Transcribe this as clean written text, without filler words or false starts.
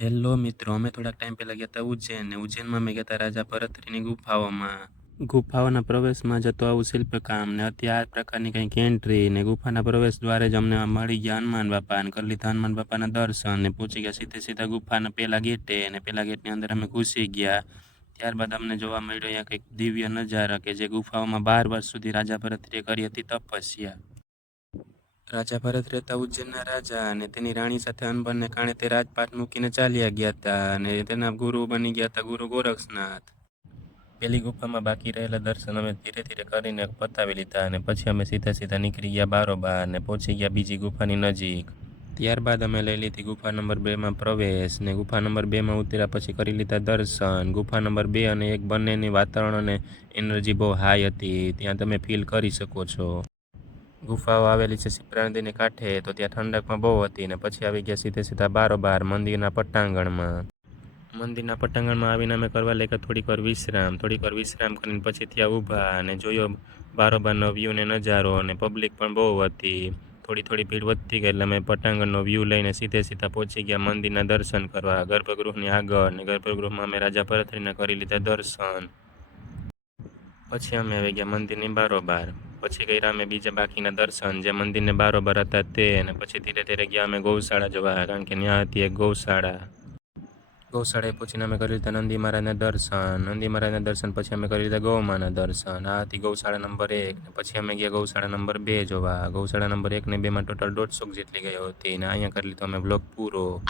Hello મિત્રો, અમે થોડાક ટાઈમ પહેલાં ગયા હતા ઉજ્જૈન ને ઉજ્જૈનમાં અમે ગયા હતા રાજા ભરતરીની ગુફાઓમાં. ગુફાઓના પ્રવેશમાં જતો આવું શિલ્પકામ ને અત્યારે આ પ્રકારની કંઈક એન્ટ્રી ને ગુફાના પ્રવેશ દ્વારે જ અમને મળી ગયા હનુમાન બાપા ને કરી લીધા હનુમાન બાપાના દર્શન ને પહોંચી ગયા સીધે સીધા ગુફાના પહેલા ગેટે ને પહેલા ગેટની અંદર અમે ઘૂસી ગયા. ત્યારબાદ અમને જોવા મળ્યો અહીંયા કંઈક દિવ્ય નજારા કે જે ગુફાઓમાં 12 વર્ષ સુધી રાજા ભરતરીએ કરી હતી તપસ્યા. રાજા ભરત રહેતા ઉજ્જૈનના રાજા અને તેની રાણી સાથે અનબનને કારણે તે રાજપાટ મૂકીને ચાલ્યા ગયા હતા અને તેના ગુરુ બની ગયા હતા ગુરુ ગોરક્ષનાથ. પેલી ગુફામાં બાકી રહેલા દર્શન અમે ધીરે ધીરે કરીને પતાવી લીધા અને પછી અમે સીધા સીધા નીકળી ગયા બારોબાર ને પહોંચી ગયા બીજી ગુફાની નજીક. ત્યારબાદ અમે લઈ લીધી ગુફા નંબર 2માં પ્રવેશ ને ગુફા નંબર 2માં ઉતર્યા પછી કરી લીધા દર્શન. ગુફા નંબર 2 અને 1 બંનેની વાતાવરણ અને એનર્જી બહુ હાઈ હતી, ત્યાં તમે ફીલ કરી શકો છો. ગુફાઓ આવેલી છે શિપ્રા નદીને કાંઠે, તો ત્યાં ઠંડક પણ બહુ હતી ને પછી આવી ગયા સીધે સીધા બારોબાર મંદિરના પટાંગણમાં. મંદિરના પટાંગણમાં આવીને અમે કરવા લાગ્યા થોડીક વાર વિશ્રામ કરીને પછી ત્યાં ઊભા અને જોયો બારોબારનો વ્યૂ ને નજારો અને પબ્લિક પણ બહુ હતી. થોડી ભીડ વધતી ગઈ એટલે અમે પટાંગણનો વ્યૂ લઈને સીધે સીધા પહોંચી ગયા મંદિરના દર્શન કરવા ગર્ભગૃહની આગળ ને ગર્ભગૃહમાં અમે રાજા ભરતરીના કરી લીધા દર્શન. પછી અમે આવી ગયા મંદિરની બારોબાર. પછી કર્યા અમે બીજા બાકીના દર્શન જે મંદિરને બારોબાર હતા તે, અને પછી ધીરે ધીરે ગયા અમે ગૌશાળા જોવા, કારણ કે ત્યાં હતી એક ગૌશાળા. ગૌશાળાએ પહોંચીને અમે કરી લીધા નંદી મહારાજના દર્શન પછી અમે કરી લીધા ગૌમાના દર્શન. આ હતી ગૌશાળા નંબર 1. પછી અમે ગયા ગૌશાળા નંબર 2 જોવા. ગૌશાળા નંબર 1 ને 2માં ટોટલ 150 જેટલી ગઈ હતી ને અહીંયા કરી લીધો અમે બ્લોગ પૂરો.